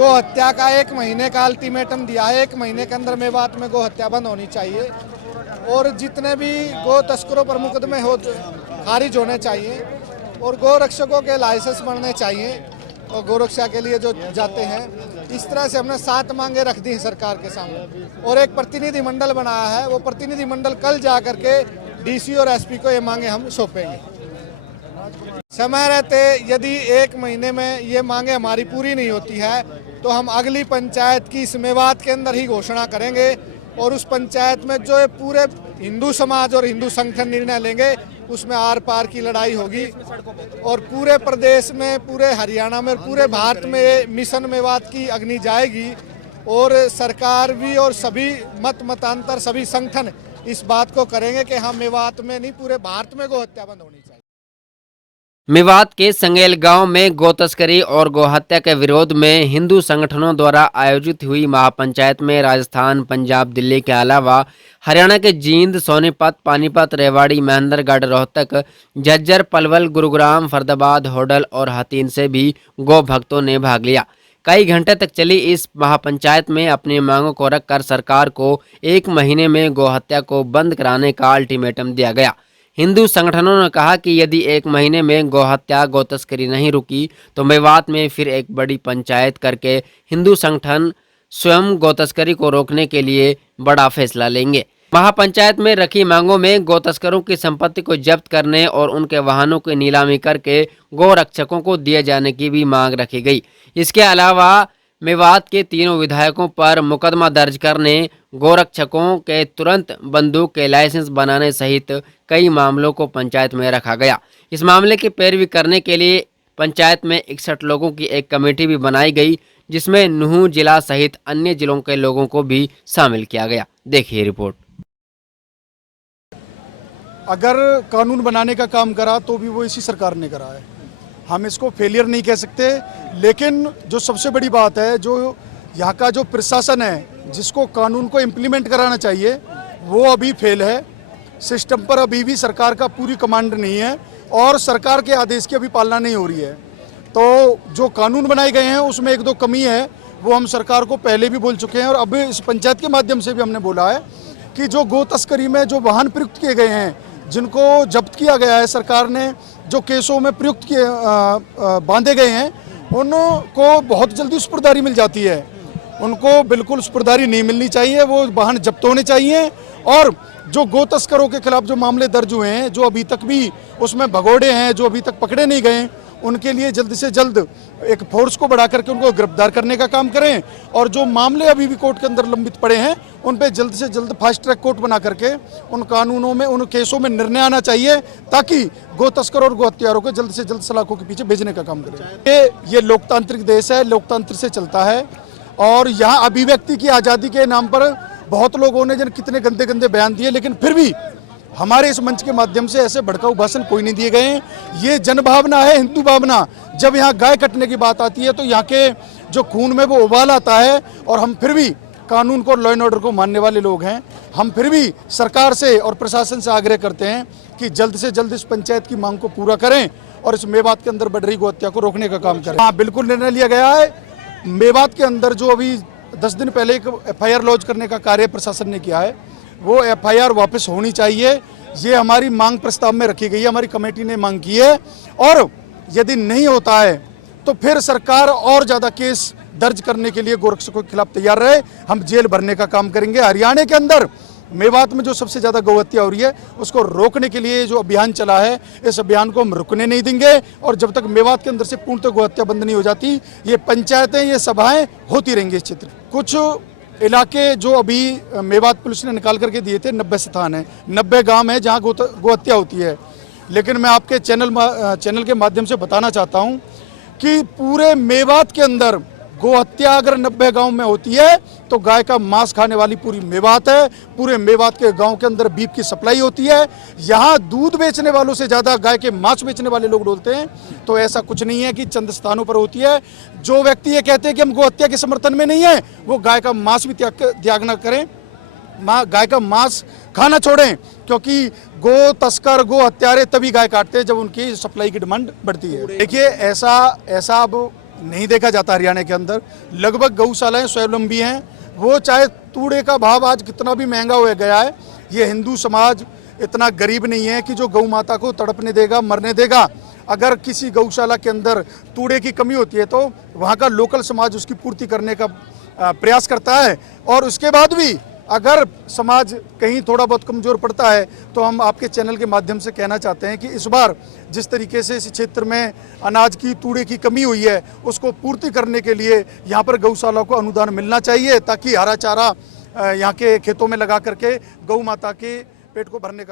गो हत्या का 1 महीने का अल्टीमेटम दिया है। 1 महीने के अंदर मेवात में गो हत्या बंद होनी चाहिए और जितने भी गो तस्करों पर मुकदमे हो खारिज होने चाहिए और गो रक्षकों के लाइसेंस बनने चाहिए और गोरक्षा के लिए जो जाते हैं। इस तरह से हमने 7 मांगे रख दी हैं सरकार के सामने और एक प्रतिनिधि मंडल बनाया है। वो प्रतिनिधि मंडल कल जा करके डीसी और एसपी को ये मांगे हम सौंपेंगे। समय रहते यदि 1 महीने में ये मांगे हमारी पूरी नहीं होती है तो हम अगली पंचायत की इस मेवात के अंदर ही घोषणा करेंगे और उस पंचायत में जो पूरे हिंदू समाज और हिंदू संगठन निर्णय लेंगे उसमें आर पार की लड़ाई होगी और पूरे प्रदेश में, पूरे हरियाणा में और पूरे भारत में मिशन मेवात की अग्नि जाएगी और सरकार भी और सभी मतांतर सभी संगठन इस बात को करेंगे कि हाँ मेवात में नहीं पूरे भारत में गो हत्या बंद होनी चाहिए। मेवात के संगेल गांव में गो तस्करी और गो हत्या के विरोध में हिंदू संगठनों द्वारा आयोजित हुई महापंचायत में राजस्थान, पंजाब, दिल्ली के अलावा हरियाणा के जींद, सोनीपत, पानीपत, रेवाड़ी, महेंद्रगढ़, रोहतक, झज्जर, पलवल, गुरुग्राम, फरीदाबाद, होडल और हथीन से भी गो भक्तों ने भाग लिया। कई घंटे तक चली इस महापंचायत में अपनी मांगों को रखकर सरकार को 1 महीने में गो हत्या को बंद कराने का अल्टीमेटम दिया गया। हिंदू संगठनों ने कहा कि यदि 1 महीने में गो हत्या, गो तस्करी नहीं रुकी तो मेवात में फिर एक बड़ी पंचायत करके हिंदू संगठन स्वयं गो तस्करी को रोकने के लिए बड़ा फैसला लेंगे। महापंचायत में रखी मांगों में गो तस्करों की संपत्ति को जब्त करने और उनके वाहनों की नीलामी करके गो रक्षकों को दिए जाने की भी मांग रखी गई। इसके अलावा मेवात के तीनों विधायकों पर मुकदमा दर्ज करने, गोरक्षकों के तुरंत बंदूक के लाइसेंस बनाने सहित कई मामलों को पंचायत में रखा गया। इस मामले की पैरवी करने के लिए पंचायत में 61 लोगों की एक कमेटी भी बनाई गई, जिसमें नूंह जिला सहित अन्य जिलों के लोगों को भी शामिल किया गया। देखिए रिपोर्ट। अगर कानून बनाने का काम करा तो भी वो इसी सरकार ने करा है, हम इसको फेलियर नहीं कह सकते। लेकिन जो सबसे बड़ी बात है, जो यहाँ का जो प्रशासन है जिसको कानून को इम्प्लीमेंट कराना चाहिए वो अभी फेल है। सिस्टम पर अभी भी सरकार का पूरी कमांड नहीं है और सरकार के आदेश की अभी पालना नहीं हो रही है। तो जो कानून बनाए गए हैं उसमें 1-2 कमी है, वो हम सरकार को पहले भी बोल चुके हैं और अब इस पंचायत के माध्यम से भी हमने बोला है कि जो गो तस्करी में जो वाहन प्रयुक्त किए गए हैं, जिनको जब्त किया गया है, सरकार ने जो केसों में प्रयुक्त किए बांधे गए हैं, उनको बहुत जल्दी सुपुर्दारी मिल जाती है। उनको बिल्कुल सुपुर्दारी नहीं मिलनी चाहिए, वो वाहन जब्त होने चाहिए। और जो गो तस्करों के खिलाफ जो मामले दर्ज हुए हैं, जो अभी तक भी उसमें भगोड़े हैं, जो अभी तक पकड़े नहीं गए, उनके लिए जल्द से जल्द एक फोर्स को बढ़ा करके उनको गिरफ्तार करने का काम करें। और जो मामले अभी भी कोर्ट के अंदर लंबित पड़े हैं उन पे जल्द से जल्द फास्ट ट्रैक कोर्ट बना करके उन कानूनों में, उन केसों में निर्णय आना चाहिए, ताकि गो तस्कर और गो हत्यारों को जल्द से जल्द सलाखों के पीछे भेजने का काम करें। ये लोकतांत्रिक देश है, लोकतंत्र से चलता है और यहाँ अभिव्यक्ति की आज़ादी के नाम पर बहुत लोगों ने कितने गंदे गंदे बयान दिए, लेकिन फिर भी हमारे इस मंच के माध्यम से ऐसे भड़काऊ भाषण कोई नहीं दिए गए हैं। ये जन भावना है, हिंदू भावना। जब यहाँ गाय कटने की बात आती है तो यहाँ के जो खून में वो उबाल आता है और हम फिर भी कानून को, लॉ एंड ऑर्डर को मानने वाले लोग हैं। हम फिर भी सरकार से और प्रशासन से आग्रह करते हैं कि जल्द से जल्द इस पंचायत की मांग को पूरा करें और इस मेवात के अंदर बढ़ रही गो हत्या को रोकने का काम करें। हाँ, बिल्कुल निर्णय लिया गया है। मेवात के अंदर जो अभी 10 दिन पहले एक FIR लॉन्च करने का कार्य प्रशासन ने किया है, वो FIR वापस होनी चाहिए। ये हमारी मांग प्रस्ताव में रखी गई है, हमारी कमेटी ने मांग की है। और यदि नहीं होता है तो फिर सरकार और ज़्यादा केस दर्ज करने के लिए गोरक्षकों के खिलाफ तैयार रहे। हम जेल भरने का काम करेंगे। हरियाणा के अंदर मेवात में जो सबसे ज़्यादा गौ हत्या हो रही है उसको रोकने के लिए जो अभियान चला है, इस अभियान को हम रुकने नहीं देंगे। और जब तक मेवात के अंदर से पूर्णतः गौ हत्या बंद नहीं हो जाती, ये पंचायतें, ये सभाएं होती रहेंगी इस क्षेत्र। कुछ इलाके जो अभी मेवात पुलिस ने निकाल करके दिए थे, 90 स्थान है, 90 गांव है जहां गो हत्या होती है। लेकिन मैं आपके चैनल के माध्यम से बताना चाहता हूं कि पूरे मेवात के अंदर गो हत्या अगर 90 गांव में होती है तो गाय का मांस खाने वाली पूरी मेवात है। पूरे मेवात के गांव के अंदर बीफ की सप्लाई होती है। यहाँ दूध बेचने वालों से ज़्यादा गाय के मांस बेचने वाले लोग डोलते हैं। तो ऐसा कुछ नहीं है कि चंद स्थानों पर होती है। जो व्यक्ति ये कहते हैं कि हम गो हत्या के समर्थन में नहीं है, वो गाय का मांस भी त्याग न करें, गाय का मांस खाना छोड़ें। क्योंकि गो तस्कर, गो हत्यारे तभी गाय काटते हैं जब उनकी सप्लाई की डिमांड बढ़ती है। देखिए, ऐसा अब नहीं देखा जाता हरियाणा के अंदर। लगभग गौशालाएं स्वावलंबी हैं। वो चाहे तूड़े का भाव आज कितना भी महंगा हो गया है, ये हिंदू समाज इतना गरीब नहीं है कि जो गौ माता को तड़पने देगा, मरने देगा। अगर किसी गौशाला के अंदर तूड़े की कमी होती है तो वहाँ का लोकल समाज उसकी पूर्ति करने का प्रयास करता है। और उसके बाद भी अगर समाज कहीं थोड़ा बहुत कमज़ोर पड़ता है तो हम आपके चैनल के माध्यम से कहना चाहते हैं कि इस बार जिस तरीके से इस क्षेत्र में अनाज की तूड़े की कमी हुई है, उसको पूर्ति करने के लिए यहाँ पर गौशाला को अनुदान मिलना चाहिए, ताकि हरा चारा यहाँ के खेतों में लगा करके गौ माता के पेट को भरने का